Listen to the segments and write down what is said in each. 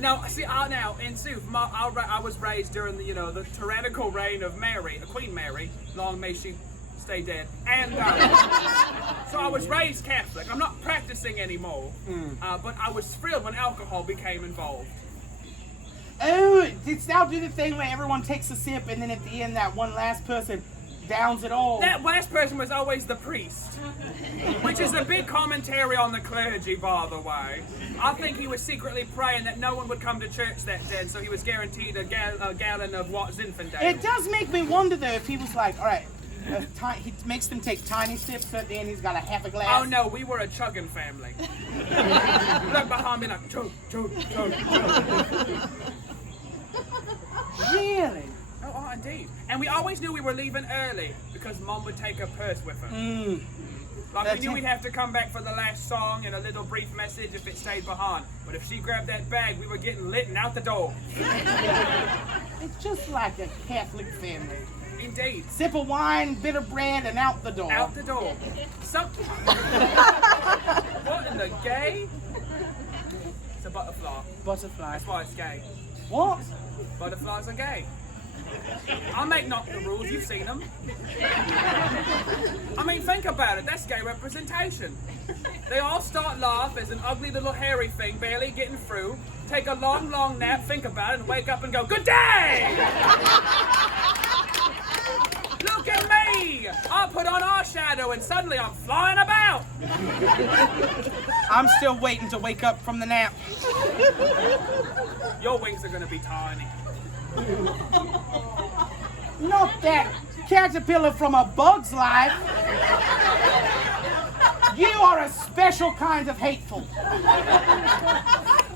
Now, see, now in Sooth, I was raised during the the tyrannical reign of Mary, Queen Mary. Long may she stay dead. And so I was raised Catholic. I'm not practicing anymore, but I was thrilled when alcohol became involved. Oh, did Sal do the thing where everyone takes a sip and then at the end that one last person downs it all? That last person was always the priest, which is a big commentary on the clergy, by the way. I think he was secretly praying that no one would come to church that day, so he was guaranteed a gallon of Zinfandel. It does make me wonder though if he was like, all right, he makes them take tiny sips, so at the end he's got a half a glass. Oh no, we were a chugging family. Look behind me like chug, chug, chug, chug. Really? Oh, indeed. And we always knew we were leaving early because Mom would take her purse with her. Like we knew we'd have to come back for the last song and a little brief message if it stayed behind. But if she grabbed that bag, we were getting lit and out the door. It's just like a Catholic family. Indeed. Sip of wine, bit of bread, and out the door. Out the door. What in the gay? It's a butterfly. Butterfly. That's why it's gay. What? Butterflies are gay. I make not the rules, you've seen them. I mean, think about it, that's gay representation. They all start life as an ugly little hairy thing, barely getting through, take a long, long nap, think about it, and wake up and go, good day! Look at me! I put on eyeshadow and suddenly I'm flying about! I'm still waiting to wake up from the nap. Your wings are gonna be tiny. Not that caterpillar from A Bug's Life. You are a special kind of hateful.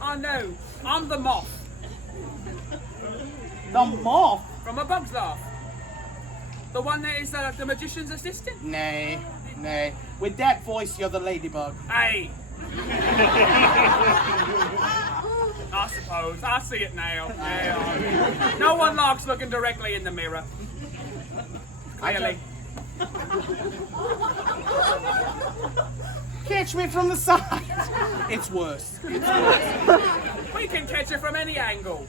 I know. I'm the moth. The moth? From A Bug's Life. The one that is the magician's assistant? Nay, nay. With that voice, you're the ladybug. Hey. I suppose. I see it now. Yeah. No one likes looking directly in the mirror. Clearly. Catch me from the side. It's worse. It's worse. We can catch it from any angle.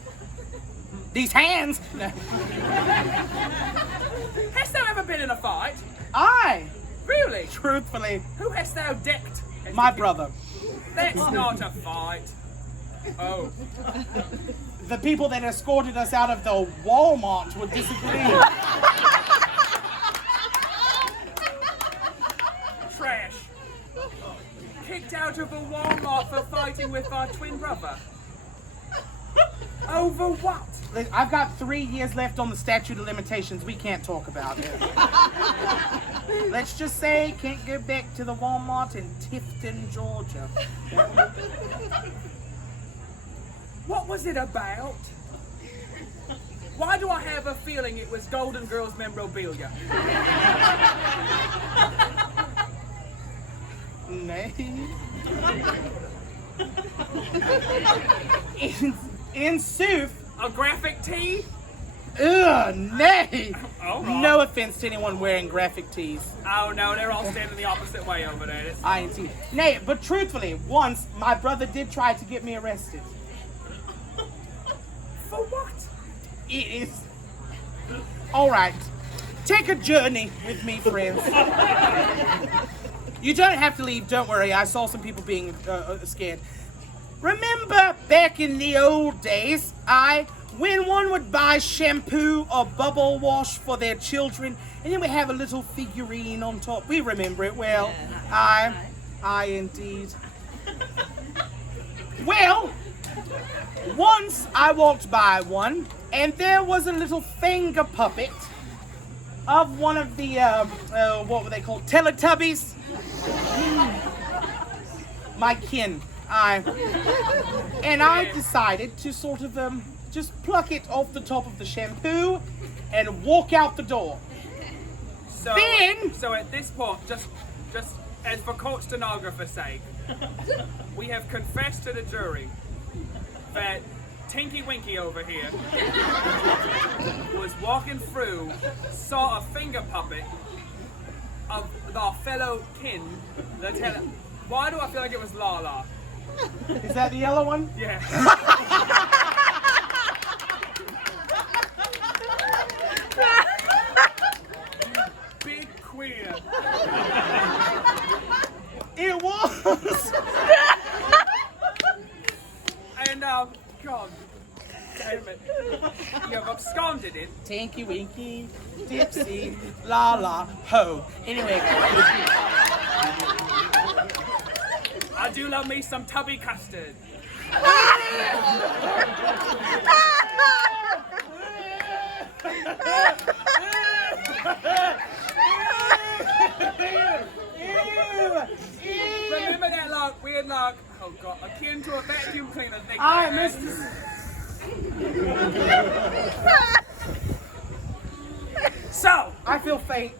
These hands. Hast thou ever been in a fight? I. Really? Truthfully. Who hast thou decked? My brother. That's not a fight. Oh. The people that escorted us out of the Walmart would disagree. Trash. Kicked out of a Walmart for fighting with our twin brother. Over what? I've got 3 years left on the statute of limitations. We can't talk about it. Let's just say can't go back to the Walmart in Tifton, Georgia. What was it about? Why do I have a feeling it was Golden Girls memorabilia? Nay. In Sooth. A graphic tee? Ugh, nay. All right. No offense to anyone wearing graphic tees. Oh no, they're all standing the opposite way over there. It's... I ain't seen. Nay, but truthfully, once my brother did try to get me arrested. For what? It is. All right. Take a journey with me, friends. You don't have to leave. Don't worry. I saw some people being scared. Remember back in the old days, when one would buy shampoo or bubble wash for their children, and then we have a little figurine on top. We remember it well. I indeed. Well, once I walked by one, and there was a little finger puppet of one of the, what were they called? Teletubbies? My kin. And I decided to sort of, just pluck it off the top of the shampoo and walk out the door. So, Then... So at this point, just as for court stenographer's sake, we have confessed to the jury that Tinky Winky over here was walking through, saw a finger puppet of our fellow kin. Why do I feel like it was Lala? Is that the yellow one? Yeah. now, God damn it. You have absconded it. Tinky Winky, Dipsy, La La Ho. Anyway. I do love me some tubby custard. Remember that weird lock, oh God, akin to a vacuum cleaner thing. I missed. So, I feel faint.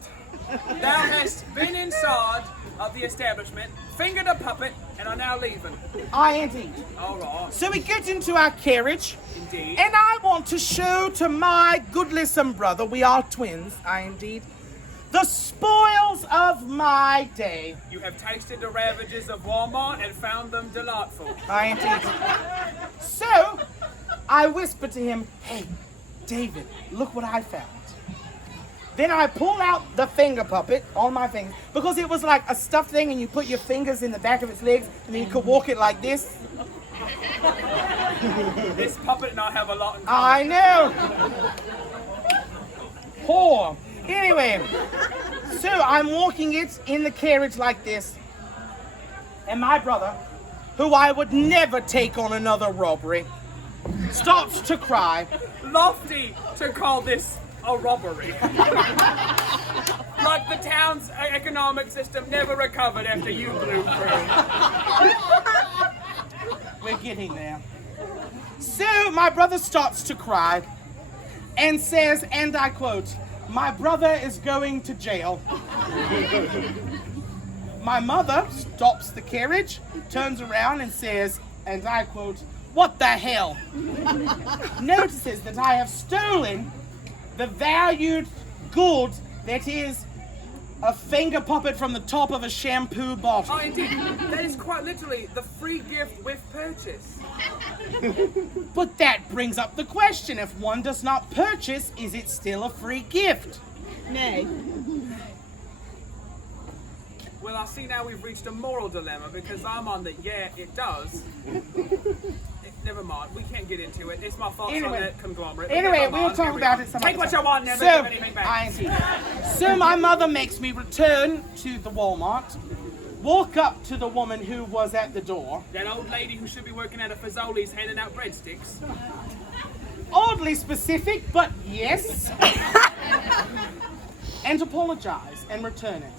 thou hast been inside of the establishment, fingered a puppet, and are now leaving. I indeed. All right. So we get into our carriage, Indeed. and I want to show to my goodlissome brother, we are twins, I indeed, the spoils of my day. You have tasted the ravages of Walmart and found them delightful. I indeed. So, I whispered to him, hey, David, look what I found. Then I pull out the finger puppet on my fingers, because it was like a stuffed thing and you put your fingers in the back of its legs and then you could walk it like this. This puppet and I have a lot in common. I know. Poor. Anyway, so I'm walking it in the carriage like this, and my brother, who I would never take on another robbery, starts to cry. Lofty to call this a robbery. Like the town's economic system never recovered after you blew through. We're getting there. So my brother starts to cry and says, and I quote, my brother is going to jail. My mother stops the carriage, turns around and says, and I quote, what the hell? Notices that I have stolen the valued good that is a finger puppet from the top of a shampoo bottle. Oh, indeed. That is quite literally the free gift with purchase. But that brings up the question, if one does not purchase, is it still a free gift? Nay. Well, I see now we've reached a moral dilemma because I'm on the yeah, it does. Never mind, we can't get into it. It's my thoughts on that conglomerate. but Anyway, never we'll mind. talk Here we about go. it some Take other what time. you want, never So, give anything back. So my mother makes me return to the Walmart, walk up to the woman who was at the door, That old lady who should be working at a Fazoli's handing out breadsticks. oddly specific, but yes, and apologize and return it.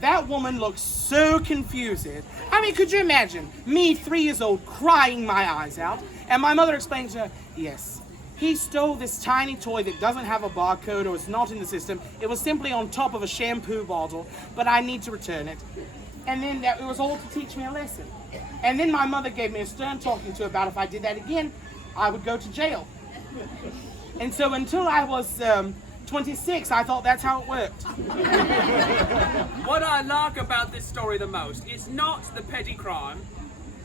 That woman looks so confused. I mean, could you imagine me, 3 years old, crying my eyes out, and my mother explains to her, yes, he stole this tiny toy that doesn't have a barcode or it's not in the system. It was simply on top of a shampoo bottle, but I need to return it. And then it was all to teach me a lesson. And then my mother gave me a stern talking to about if I did that again, I would go to jail. And so until I was 26, I thought that's how it worked. What I like about this story the most is not the petty crime.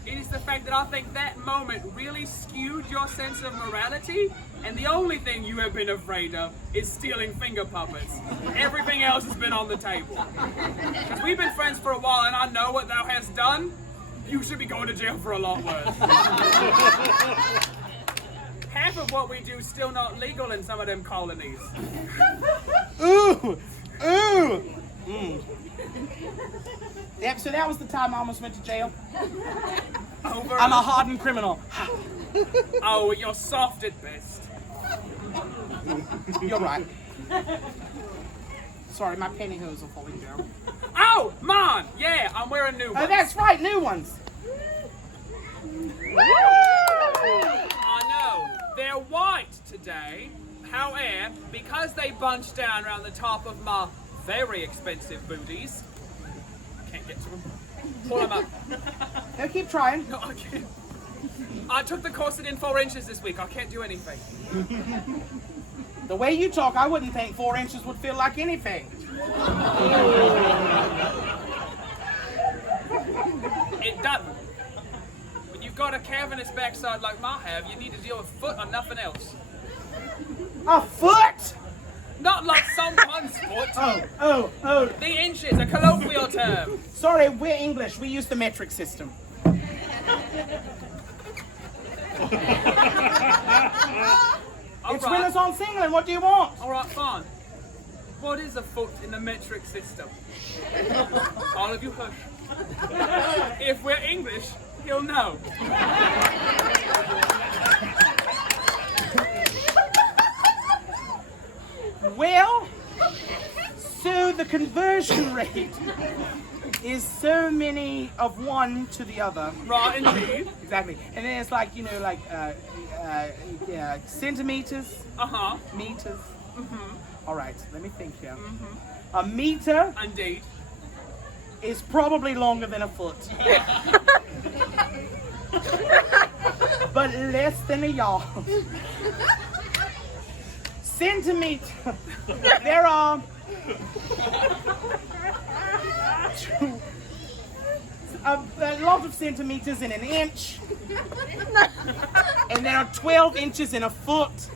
It is the fact that I think that moment really skewed your sense of morality, and the only thing you have been afraid of is stealing finger puppets. Everything else has been on the table. Because we've been friends for a while and I know what thou hast done. You should be going to jail for a lot worse. Half of what we do is still not legal in some of them colonies. Ooh, ooh. Yep, so that was the time I almost went to jail. Over. I'm a hardened criminal. Oh, you're soft at best. You're right. Sorry, my pantyhose are falling down. Oh, mine! Yeah, I'm wearing new Oh, ones. that's right, new ones. I know. They're white today. However, because they bunch down around the top of my very expensive booties, I can't get to them. Pull them up. No, keep trying. No, I can't. I took the corset in 4 inches this week. I can't do anything. The way you talk, I wouldn't think 4 inches would feel like anything. It doesn't. When you've got a cavernous backside like mine have, you need to deal with foot or nothing else. A foot? Not like someone's foot. Oh. The inches, a colloquial term. Sorry, we're English. We use the metric system. It's Renaissance England. What do you want? All right, fine. What is a foot in the metric system? All of you hush. If we're English, he'll know. Well, so the conversion rate is so many of one to the other. Right, indeed. Exactly. And then it's like, you know, like centimeters, Uh-huh. meters. All right, let me think here. A meter Indeed. is probably longer than a foot. But less than a yard. Centimeter. There are a lot of centimeters in an inch. And there are 12 inches in a foot.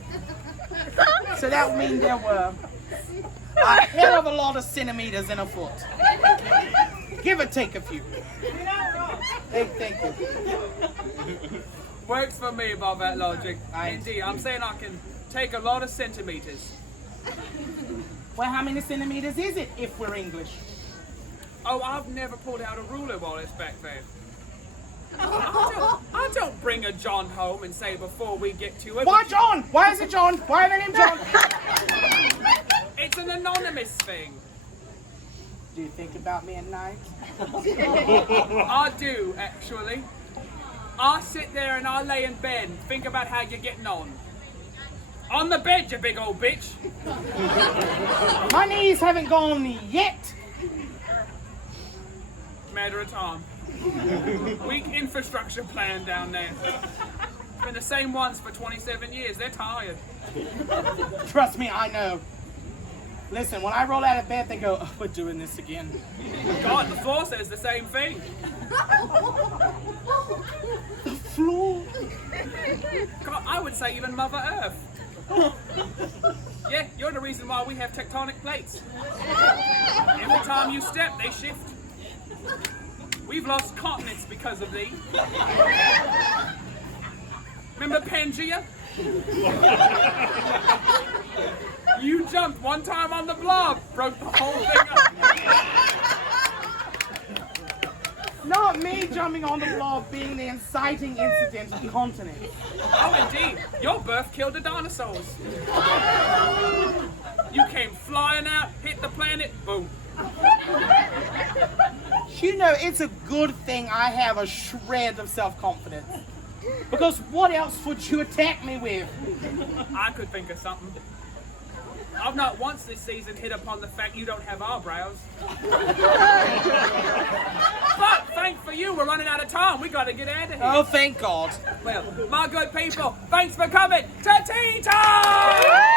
So that would mean there were a hell of a lot of centimeters in a foot. Give or take a few. Thank you. Works for me by that logic. Right. Indeed, I'm saying I can take a lot of centimeters. Well, how many centimeters is it if we're English? Oh, I've never pulled out a ruler while it's back there. I don't bring a John home and say before we get to it. Why John? Why is it John? Why the name John? It's an anonymous thing. Do you think about me at night? I do, actually. I sit there and I lay in bed and think about how you're getting on. On the bed, you big old bitch. My knees haven't gone yet. Matter of time. Weak infrastructure plan down there. Been the same ones for 27 years. They're tired. Trust me, I know. Listen, when I roll out of bed, they go, oh, we're doing this again. God, the floor says the same thing. The floor. God, I would say even Mother Earth. Yeah, you're the reason why we have tectonic plates. Every time you step, they shift. We've lost continents because of thee. Remember Pangea? You jumped one time on the blob, broke the whole thing up. Not me jumping on the blob being the inciting incident of continents. Oh, indeed. Your birth killed the dinosaurs. You came flying out, hit the planet, boom. You know, it's a good thing I have a shred of self-confidence. Because what else would you attack me with? I could think of something. I've not once this season hit upon the fact you don't have eyebrows. But thanks for you, we're running out of time. We gotta get out of here. Oh, thank God. Well, my good people, thanks for coming to Tea Time!